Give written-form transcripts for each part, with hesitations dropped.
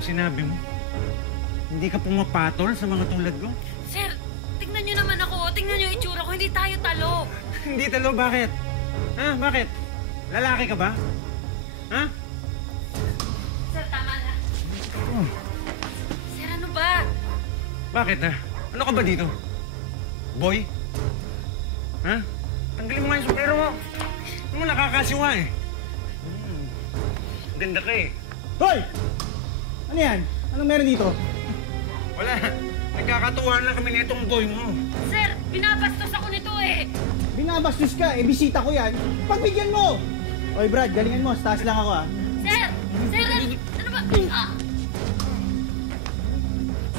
yung sinabi mo? Hindi ka pumapatol sa mga tulad ko? Sir, tingnan niyo naman ako. Tingnan niyo yung itsura ko. Hindi tayo talo. Hindi talo, bakit? Ha? Bakit? Lalaki ka ba? Ha? Sir, tama na. Oh. Sir, ano ba? Bakit na? Ano ka ba dito? Boy? Ha? Tanggalin mo nga yung sombrero mo. Ano mo, nakakasiwa eh. Ganda ka eh. Hoy! Ano yan? Anong meron dito? Wala. Nagkakatuwa na kami nitong boy mo. Sir, binabastos ako nito eh. Binabastos ka, eh bisita ko yan. Pagbigyan mo! Oy Brad, galingan mo. Taas lang ako ah. Sir! Sir, ano ba? Ah!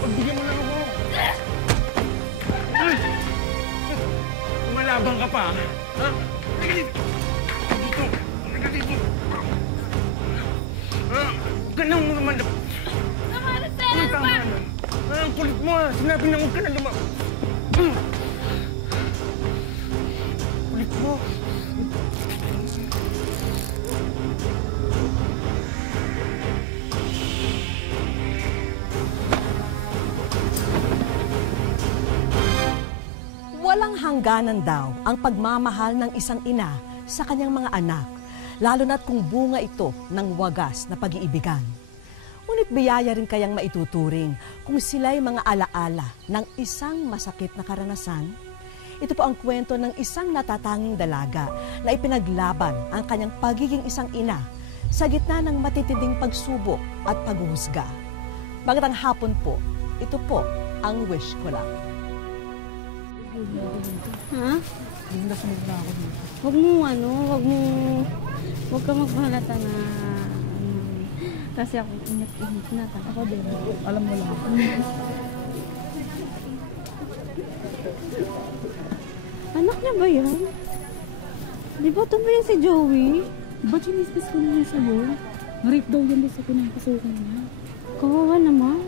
Pagbigyan mo lang ako. Ay! Malabang ka pa, ha? Halika dito! Dito! Halika dito! Ha? Ganun mo naman. Tama na, sir! Ano Ano ba? Ang kulit mo, ha? Sinabi na huwag ka na Kulit mo. Walang hangganan daw ang pagmamahal ng isang ina sa kanyang mga anak, lalo na't kung bunga ito ng wagas na pag-iibigan. Ngunit biyaya rin kayang maituturing kung sila'y mga alaala ng isang masakit na karanasan? Ito po ang kwento ng isang natatanging dalaga na ipinaglaban ang kanyang pagiging isang ina sa gitna ng matitinding pagsubok at paghuhusga. Magandang hapon po, ito po ang wish ko lang. Ha? Huwag ka magpahalata na, kasi ako ingat na. Ako din. Alam mo lang. Anak niya ba yan? Di ba ito ba yan si Joey? Ba't sinispas ko na niya sa'yo? Rape daw yan sa pinapasukan niya. Kawawa naman.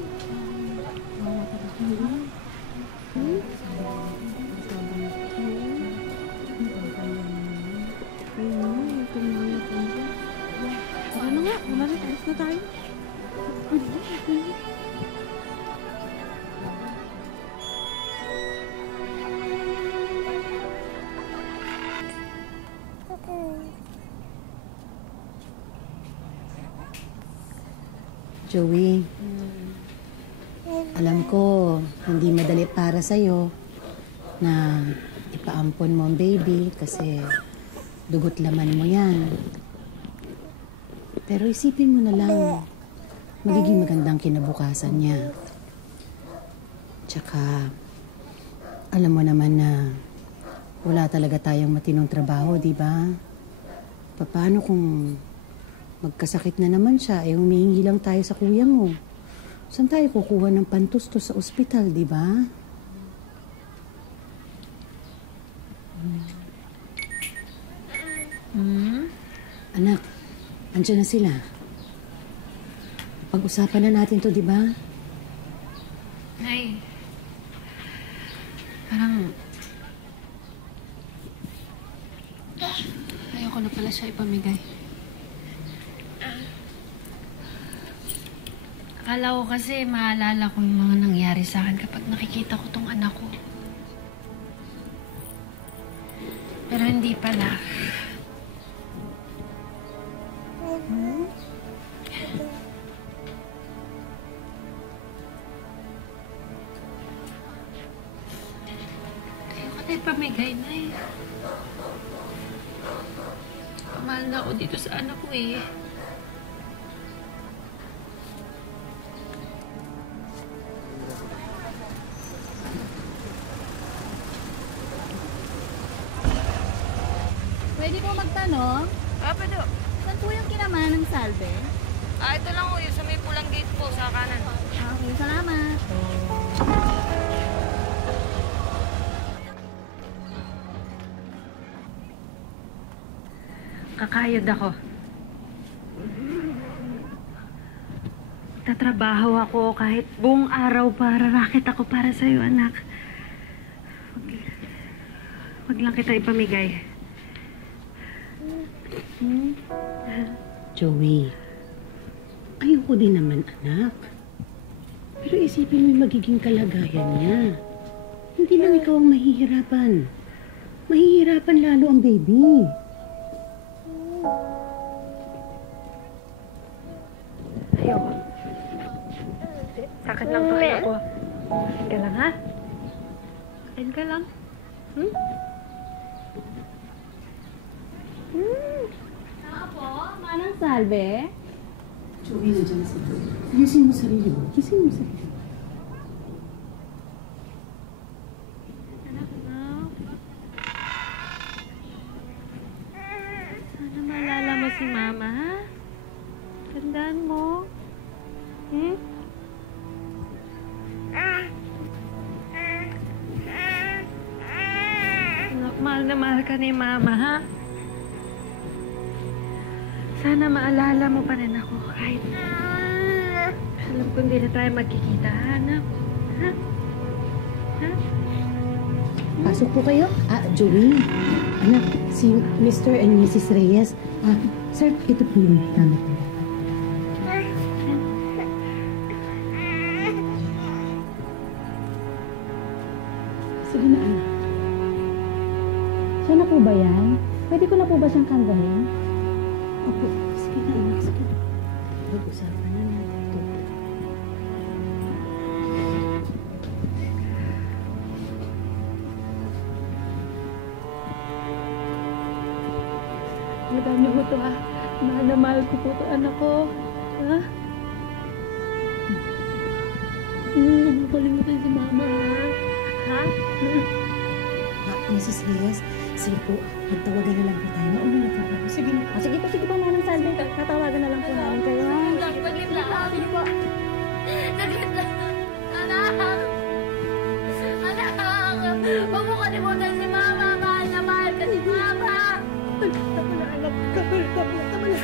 Ano nga? Wala na, alis na tayo. Joey, alam ko hindi madali para sa'yo na ipaampon mo ang baby kasi dugot laman mo yan. Pero isipin mo na lang, magiging magandang kinabukasan niya. Tsaka, alam mo naman na wala talaga tayong matinong trabaho, di ba? Paano kung magkasakit na naman siya, humihingi lang tayo sa kuya mo? Saan tayo kukuha ng pantustos sa ospital, di ba? Anak, andyan na sila. Pag-usapan na natin to, di ba? Nay, parang ayoko na pala siya ipamigay. Akala ko kasi maalala ko yung mga nangyari sa akin kapag nakikita ko tong anak ko. Pero hindi pala. Ayoko na ipamigay, Nay. Mahal na ako dito sa anak ko eh. Pwede po magtanong? Pwede. Saan po yung kinamahan ng salve? Ito lang ho, yung sa may pulang gate po, sa kanan. Okay, salamat. Kakayod ako. Tatrabaho ako kahit buong araw para raket ako para sa'yo, anak. Wag lang kita ipamigay. Joey, Ayoko din naman, anak. Pero isipin mo yung magiging kalagayan niya. Hindi lang ikaw ang mahihirapan. Mahihirapan lalo ang baby. Ayoko. Sakit lang to, ayoko. Kain ka lang, ha? Kain ka lang. Manang salve? Joey, nandiyan na si Joey. Ayusin mo sarili mo. Ayusin mo sarili mo. Sana maalala mo si Mama, ha? Tandaan mo. Anak, mahal na mahal ka ni Mama, ha? Sana maalala mo pa rin ako kahit alam ko hindi na tayo magkikita, ha, anak? Ha? Ha? Pasok po kayo. Joey. Anak, si Mr. and Mrs. Reyes. Sir, ito po yung gamit mo. Sige na, anak. Siya na po ba yan? Pwede ko na po ba siyang kantahin? Opo, sige na anak, sige na. Pag-usapan na natin ito. Madam niyo po ito, ha? Mahal na mahal ko po ito, anak ko. Ha? Huwag mo kalimutan si Mama, ha? Ha? Mrs. Reyes, sige po, magtawagan na lang po tayo. Mauna na po. Sige na. Sige po, Manang Salve. Tatawagan na lang po namin kayo, ha? Saglit lang. Sige po. Saglit lang. Anak! Anak! Huwag mo kalimutan si Mama. Mahal na mahal ka si Mama. Tama na, anak. Tama na.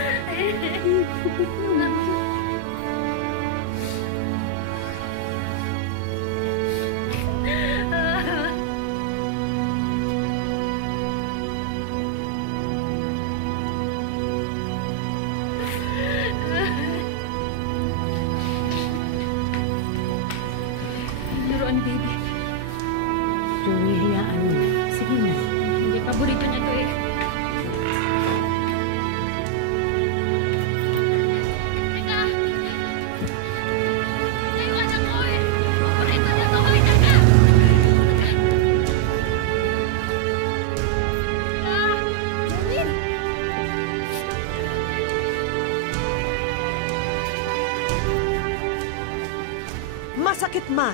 Laruan ni baby. Joey, hayaan mo na. Sige na. Hindi, paborito niya to eh. Teka! Naiwanan ko eh! Paborito niya to. Hoy, teka! Masakit man,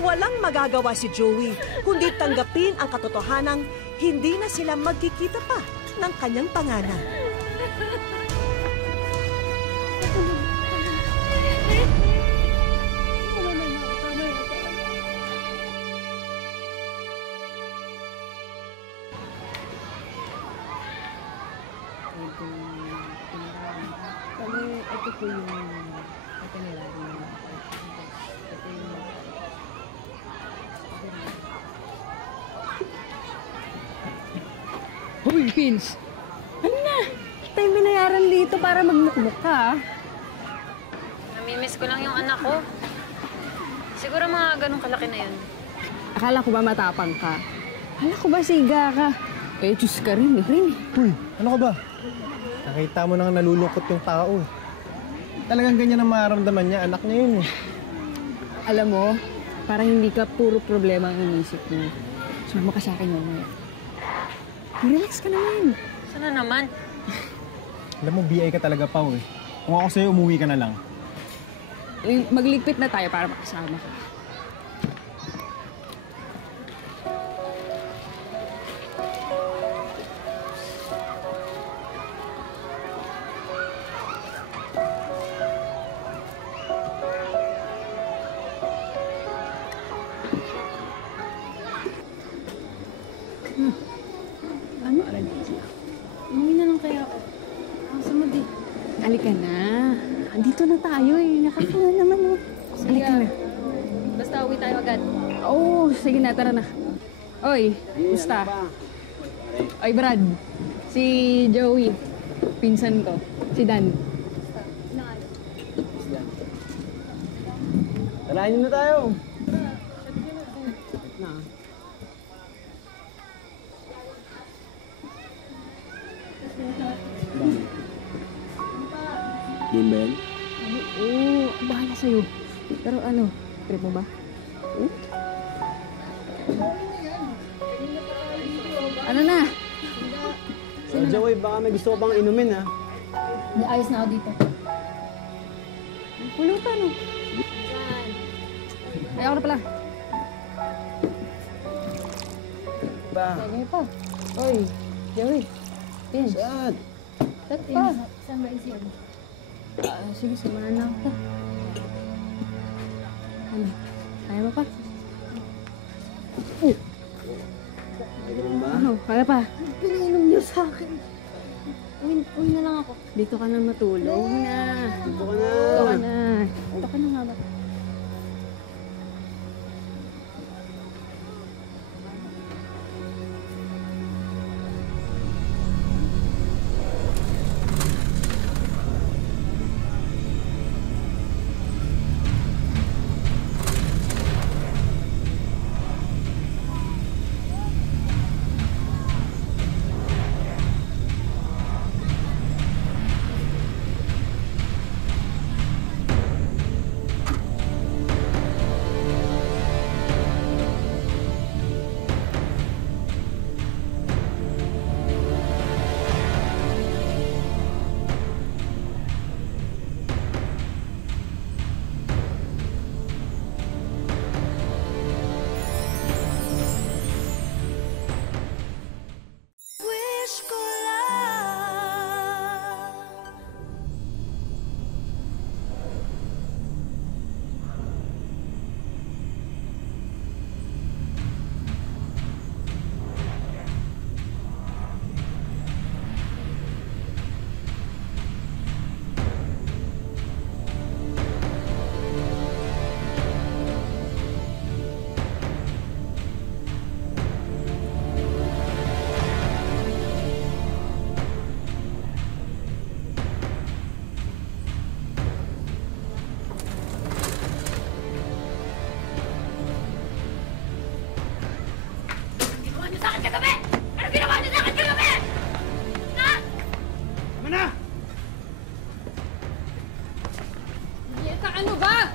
walang magagawa si Joey kundi tanggapin ang katotohanang hindi na sila magkikita pa ng kanyang pangalan. Ito po yung itinerary niya. Hoy, Vince! Ano na? Tayo binayaran dito para magmukmuk ka. Namimiss ko lang yung anak ko. Siguro mga ganong kalaki na yun. Akala ko ba matapang ka? Akala ko ba siga ka? Eh, Diyos ka rin eh. Uy, ano ka ba? Nakita mo nang nalulungkot yung tao. Talagang ganyan ang mararamdaman niya. Anak niya yun eh. Alam mo, parang hindi ka puro problema ang inisip mo. Sumama ka sa akin mamaya. Relax ka naman. Sana naman. Alam mo, BI ka talaga, Pao eh. Kung ako sa'yo, umuwi ka na lang. Magligpit na tayo para makasama ka. Ano? Umuwi na lang kaya ako. Asa mo di? Halika na. Andito na tayo eh. Nakakaya naman oh. Halika na. Basta uwi tayo agad. Oo, sige na. Tara na. Oy, gusta? Oy, Brad. Si Joey. Pinsan ko. Si Dan. Tarahin niyo na tayo. Game ba yan? Oo, bahala sa'yo. Pero ano, trip mo ba? Ano na? Joey, baka may gusto ko pang inumin, ha? Ayos na ako dito. Pulutan, oh. Ay, ako na pala. Ba? Lagay pa. Oy, Joey. Pin. Saan? Tat pa. Saan ba isip? Sige, samahan na ako. Ano? Kaya mo pa? Ano? Kaya pa? Pinainom niyo sa akin. Uwi na lang ako. Dito ka na matulog na. Dito ka na. Dito ka na. Dito ka na nga ba? Ano ba?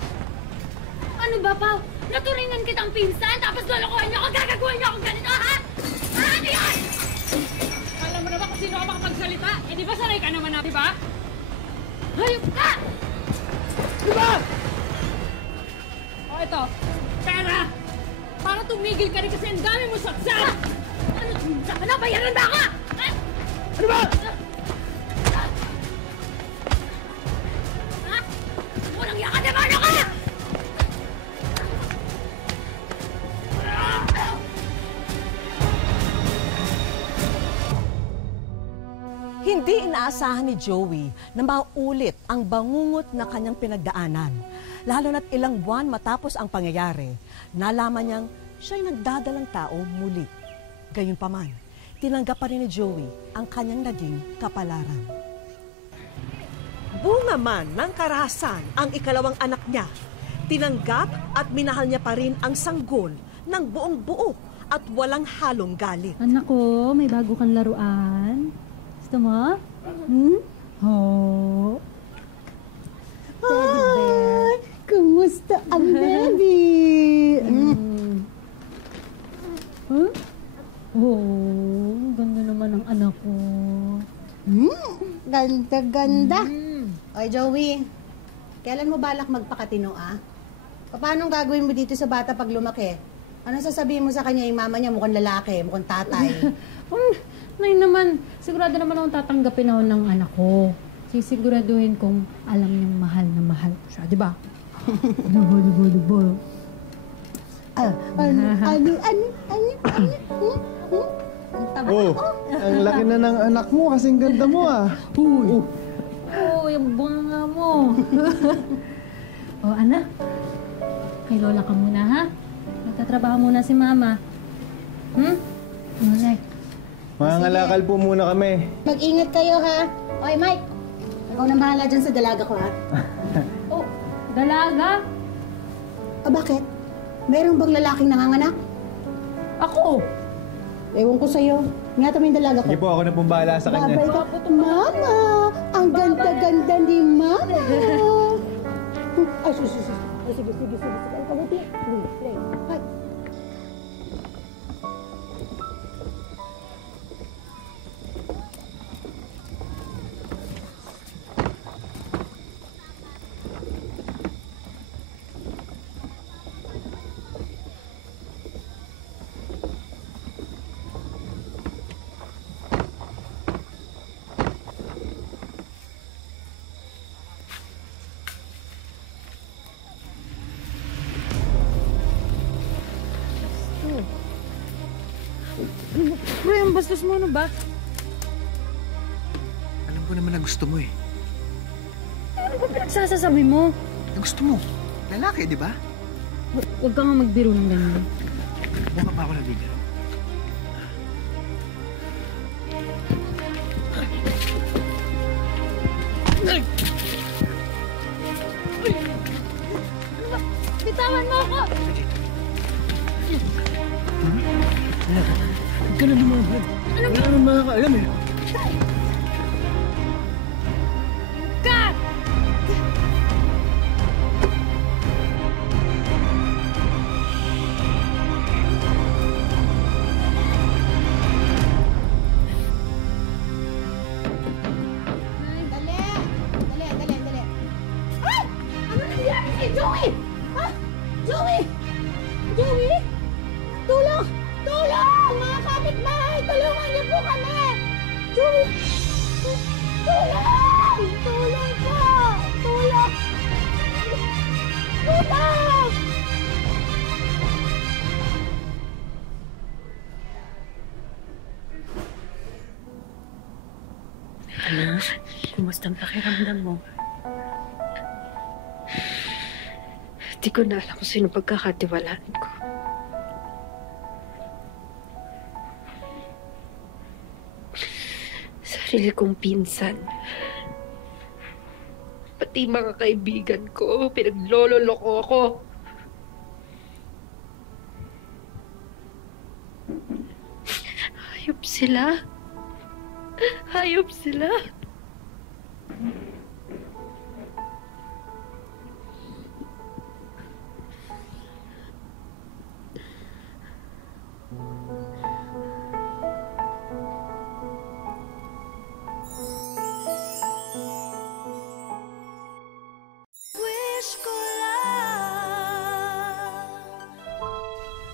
Ano ba, Pao? Naturingan kitang pinsan, tapos lolokohan niyo ako, gagaguhin niyo ako ganito, ha? Ha? Ano yan? Alam mo naman kung sino ka makapagsalita? Eh, di ba sanay ka naman na, di ba? Hayop ka! Di ba? O, ito. Pera! Para tumigil ka rin kasi ang dami mo saksak! Ano? Bayaran ba ako? Ha? Ano ba? Walang yakan na ano ka! Hindi inaasahan ni Joey na maulit ang bangungot na kanyang pinagdaanan. Lalo na't ilang buwan matapos ang pangyayari, nalaman niyang siya'y nagdadalang tao muli. Gayunpaman, tinanggap pa rin ni Joey ang kanyang naging kapalaran. Bunga man ng karahasan ang ikalawang anak niya, tinanggap at minahal niya pa rin ang sanggol ng buong buo at walang halong galit. Anak ko, may bago kang laruan. Gusto mo? Oh. Teddy bear. Kumusta ang baby? Huh? Oh, ganda naman ang anak ko. Ganda-ganda. Oy, Joey, kailan mo balak magpakatino, ah? Paano gagawin mo dito sa bata pag lumaki? Ano sasabihin mo sa kanya yung mama niya mukhang lalaki, mukhang tatay? Nay naman, sigurado naman akong tatanggapin ako ng anak ko. Sisiguraduhin kong alam niyang mahal na mahal ko siya, di ba? Lubo. Ano? Oh, ang laki na ng anak mo, kasing ganda mo, ah. Oo, yung bunga mo. O, anak, kay Lola ka muna, ha? Magtatrabaho muna si Mama. Alright. Mangangalakal po muna kami. Mag-ingat kayo, ha? Oy, Mike, ikaw na bahala dyan sa dalaga ko, ha? Oh, dalaga? Bakit? Meron bang lalaking nanganganak? Ako! Ewan ko sa'yo. Ingatan mo yung dalaga ko. Sige po, ako na pong bahala sa kanya. Babay ka. Mama! Ang ganda-ganda ni Mama! Ay, sus. Sige. Kabuti. Play. Ay. Pre, ang bastos mo, ano ba? Alam ko naman na gusto mo eh. Ano ba pinagsasasabi mo? Na gusto mo. Lalaki, di ba? Huwag ka nga magbiro ng ganyan. Baka pa ako nabigyan. Bitawan mo ako! Huwag ka na lumaban. Ano ba? Wala nang makakaalam eh. Kat! Dali. Ay! Ano nangyari kay Joey? Ha? Joey! Tulong! Mga kapitbahay! Tulungan niyo po kami! Joey! Tulong po! Tulong! Anak, kumusta ang pakiramdam mo? Di ko na alam kung sino pagkakatiwalaan ko. Sarili kong pinsan. Pati mga kaibigan ko, pinaglololoko ako. Hayop sila.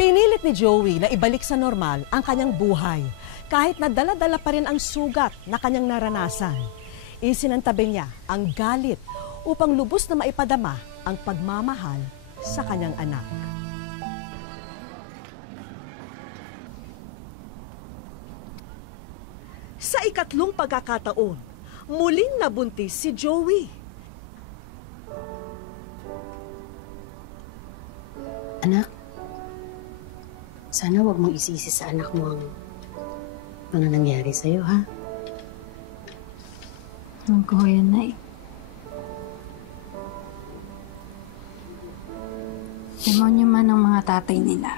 Pinilit ni Joey na ibalik sa normal ang kanyang buhay kahit na dala-dala pa rin ang sugat na kanyang naranasan. Isinantabi niya ang galit upang lubos na maipadama ang pagmamahal sa kanyang anak. Sa ikatlong pagkakataon, muling nabuntis si Joey. Anak, sana wag mong isisi sa anak mo ang mga nangyari sa'yo, ha? Alam ko yan, Nay. Demonyo man ang mga tatay nila.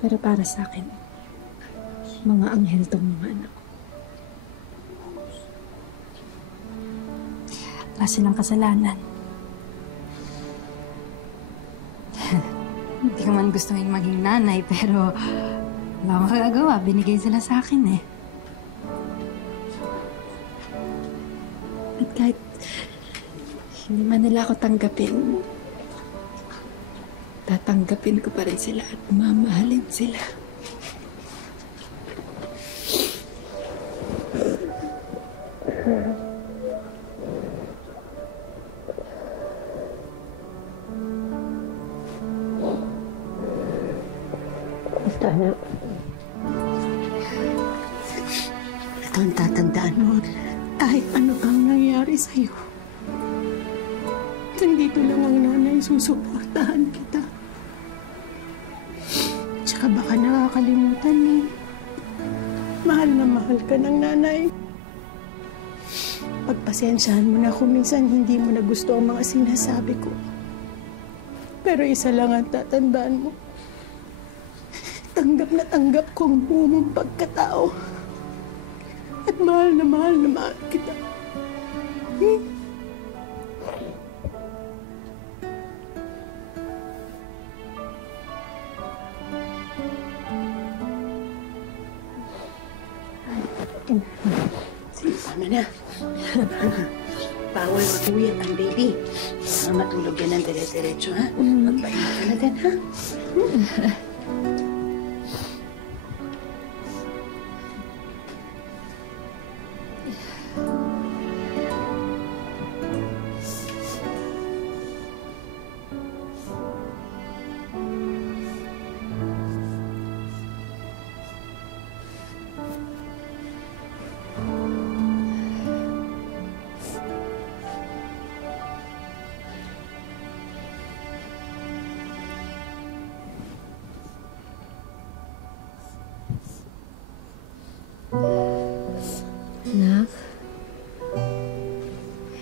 Pero para sa akin, mga anghel tong mga anak ko. Wala silang kasalanan. Hindi ko man gusto maging nanay, pero wala akong kagagawa. Binigay sila sa akin eh. At kahit hindi man nila ako tanggapin, tatanggapin ko pa rin sila at mamahalin sila. Basta, anak. Ito ang tatandaan mo. Kahit ano pang nangyari sa'yo. Nandito lang ang nanay, susuportahan kita. Tsaka baka nakakalimutan ni mahal na mahal ka ng nanay. Pagpasensyahan mo na kung minsan hindi mo na gusto ang mga sinasabi ko. Pero isa lang ang tatandaan mo. Tanggap na tanggap ko ang buo mong pagkatao. At mahal na mahal kita. Sige, tama na. Bawal maguyat ang baby. Matulog yan ng dire-diretso, ha? Magpahinga ka na din, ha? Anak,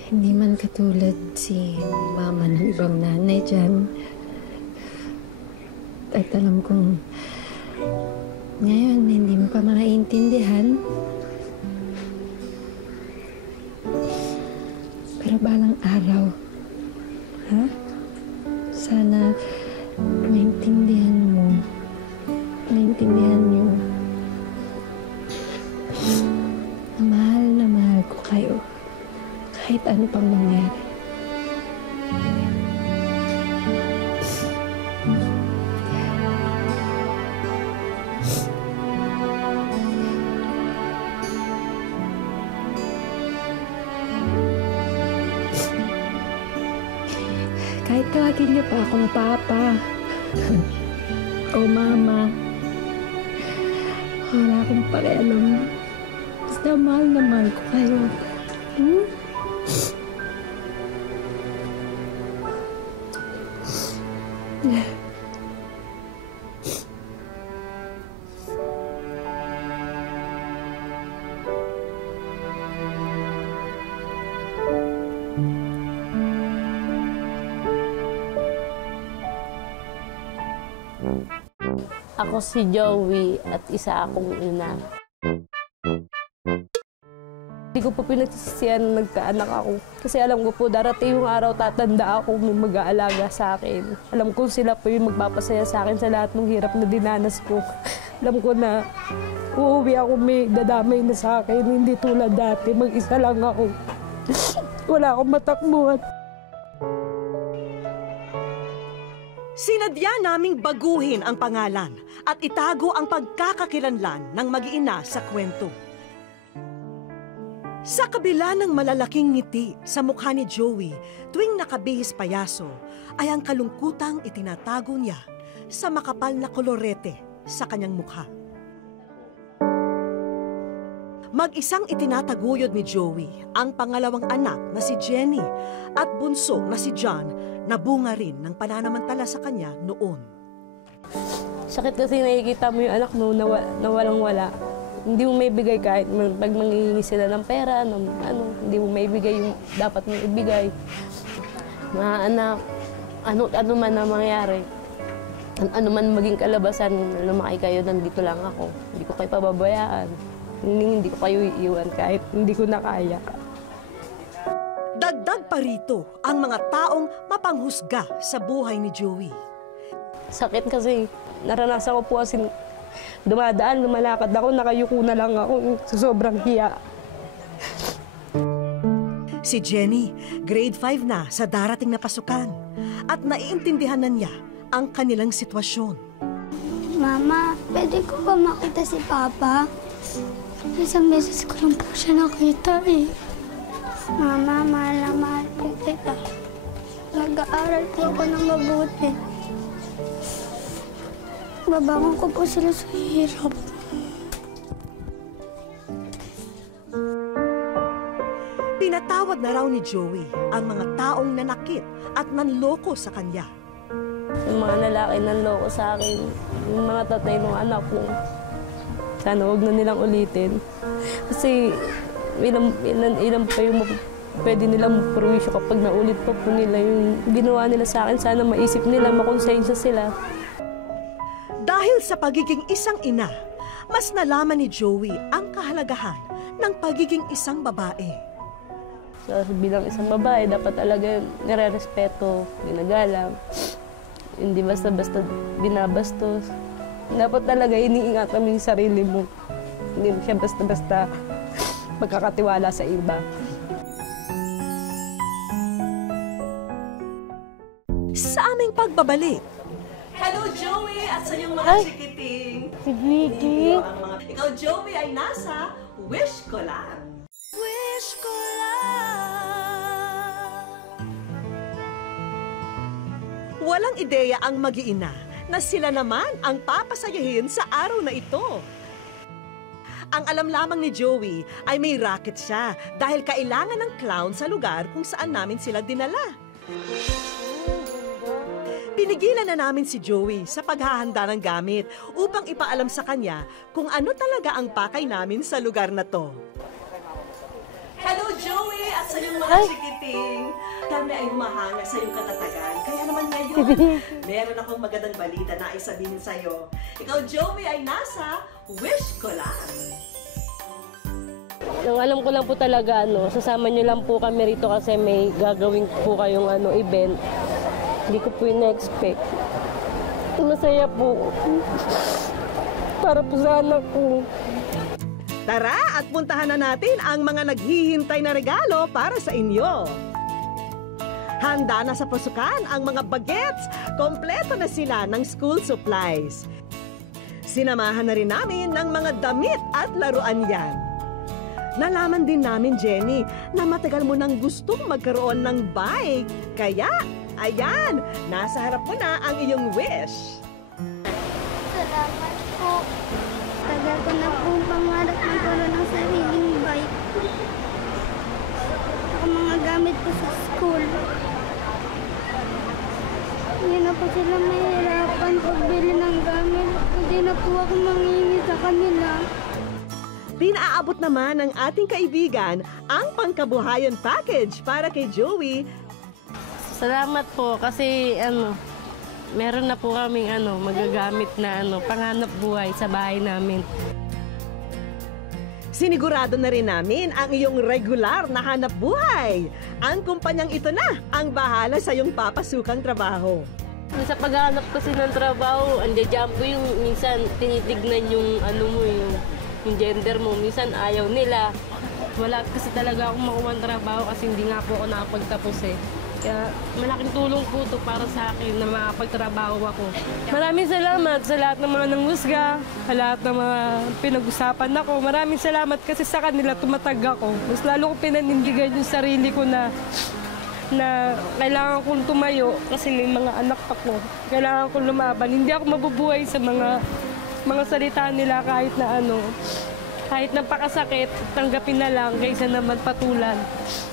hindi man katulad si mama ng ibang nanay dyan. At alam kong ngayon hindi mo pa maintindihan. Pero balang araw, ha? Sana maintindihan mo. Maintindihan niyo. Na mahal ko kayo. Kahit ano pang mangyari. Kahit tawagin niyo pa akong papa. O mama. Wala akong pakialam. Basta mahal na mahal ko kayo. Ako si Joey at isa akong ina. Hindi ko po pinagsisisihan na nagkaanak ako. Kasi alam ko po, darating yung araw tatanda ako may mag-aalaga sa akin. Alam ko sila po yung magpapasaya sa akin sa lahat ng hirap na dinanas ko. Alam ko na uuwi ako may dadamay na sa akin. Hindi tulad dati, mag-isa lang ako. Wala akong matakbuhan. Sinadya naming baguhin ang pangalan at itago ang pagkakakilanlan ng mag-iina sa kwento. Sa kabila ng malalaking ngiti sa mukha ni Joey tuwing nakabihis payaso, ay ang kalungkutang itinatago niya sa makapal na kolorete sa kanyang mukha. Mag-isang itinataguyod ni Joey ang pangalawang anak na si Jenny at bunso na si John na bunga rin ng pananamantala sa kanya noon. Sakit kasi nakikita mo yung anak mo na walang-wala. Hindi mo maibigay kahit pag manghihingi sila ng pera, hindi mo maibigay yung dapat mo ibigay. Mga anak, ano man na mangyari, ano man maging kalabasan, lumaki kayo, nandito lang ako. Hindi ko kayo pababayaan. Hindi ko kayo iiwan kahit hindi ko na kaya. Dagdag pa rito ang mga taong mapanghusga sa buhay ni Joey. Sakit kasi naranasan ko po kasi dumadaan, lumalakad ako, nakayuko na lang ako sa sobrang hiya. Si Jenny, grade 5 na sa darating na pasukan at naiintindihan na niya ang kanilang sitwasyon. Mama, pwede ko ba makita si Papa? Isang beses ko lang po siya nakita eh. Mama, mahal na mahal po kita. Nag-aaral po ako ng mabuti. Babangon ko po sila sa hirap. Pinatawad na raw ni Joey ang mga taong nanakit at nanloko sa kanya. Yung mga lalaki nanloko sa akin, yung mga tatay ng anak ko, sana huwag na nilang ulitin. Kasi ilan pa yung pwede nilang perwisyo kapag naulit pa po nila yung ginawa nila sa akin. Sana maisip nila, makonsensya sila. Dahil sa pagiging isang ina, mas nalaman ni Joey ang kahalagahan ng pagiging isang babae. So, bilang isang babae, dapat talaga nire-respeto, ginagalang. Hindi basta-basta binabastos. Dapat talaga iniingatan mo yung sarili mo. Hindi siya basta-basta magkakatiwala sa iba. Sa aming pagbabalik. Hello, Joey, at sa iyong mga chikiting. Si Vicky. Ikaw, Joey, ay nasa Wish Ko Lang. Wish ko lang. Walang ideya ang mag-iina na sila naman ang papasayahin sa araw na ito. Ang alam lamang ni Joey ay may racket siya dahil kailangan ng clown sa lugar kung saan namin sila dinala. Pinigilan na namin si Joey sa paghahanda ng gamit upang ipaalam sa kanya kung ano talaga ang pakay namin sa lugar na to. Hello, Joey, at sa iyong mga chikiting. Kami ay humahanga sa iyong katatagan. Kaya naman ngayon, meron akong magandang balita na isabihin sa iyo. Ikaw, Joey, ay nasa Wish Ko Lang. Ang alam ko lang po talaga, sasama niyo lang po kami rito kasi may gagawin po kayong event. Hindi ko po ina-expect. Masaya po. Para po sa anak ko. Tara at puntahan na natin ang mga naghihintay na regalo para sa inyo. Handa na sa pasukan ang mga bagets. Kompleto na sila ng school supplies. Sinamahan na rin namin ng mga damit at laruan yan. Nalaman din namin, Jenny, na matagal mo nang gustong magkaroon ng bike. Kaya, ayan, nasa harap mo na ang iyong wish. Salamat po. Tagal ko na po pangarap magkaroon ng sariling bike. Ang mga gamit ko sa school. Hindi na po sila mahirapan pagbili ng gamit. Hindi na po ako manghingi sa kanila. Pinaabot naman ng ating kaibigan ang pangkabuhayan package para kay Joey. Salamat po kasi meron na po kaming magagamit na panganap buhay sa bahay namin. Sinigurado na rin namin ang iyong regular na hanap buhay. Ang kumpanyang ito na ang bahala sa iyong papasukang trabaho. Sa paghahanap kasi ng trabaho, andiyan po yung minsan tinitignan yung yung gender mo. Minsan ayaw nila. Wala kasi talaga akong makuha ng trabaho kasi hindi nga po ako nakapagtapos eh. Kaya malaking tulong po ito para sa akin na makapagtrabaho ako. Maraming salamat sa lahat ng mga nanghusga, sa lahat ng mga pinag-usapan ako. Maraming salamat kasi sa kanila tumatag ako. Mas lalo ko pinanindigan yung sarili ko na kailangan kong tumayo kasi may mga anak ako. Kailangan kong lumaban. Hindi ako mabubuhay sa mga salita nila kahit napakasakit, tanggapin na lang kaysa naman patulan.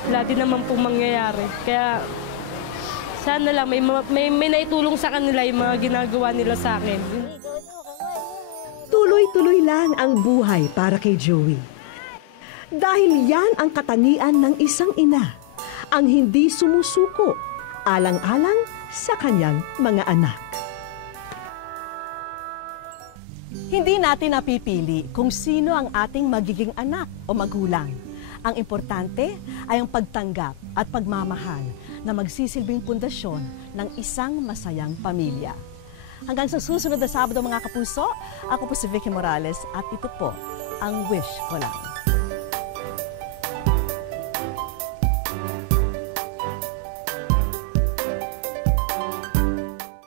Wala din naman pong mangyayari. Kaya sana lang may naitulong sa kanila yung mga ginagawa nila sa akin. Tuloy-tuloy lang ang buhay para kay Joey. Dahil yan ang katangian ng isang ina, ang hindi sumusuko, alang-alang sa kanyang mga anak. Hindi natin napipili kung sino ang ating magiging anak o magulang. Ang importante ay ang pagtanggap at pagmamahal na magsisilbing pundasyon ng isang masayang pamilya. Hanggang sa susunod na Sabado mga kapuso, ako po si Vicky Morales at ito po ang Wish Ko Lang.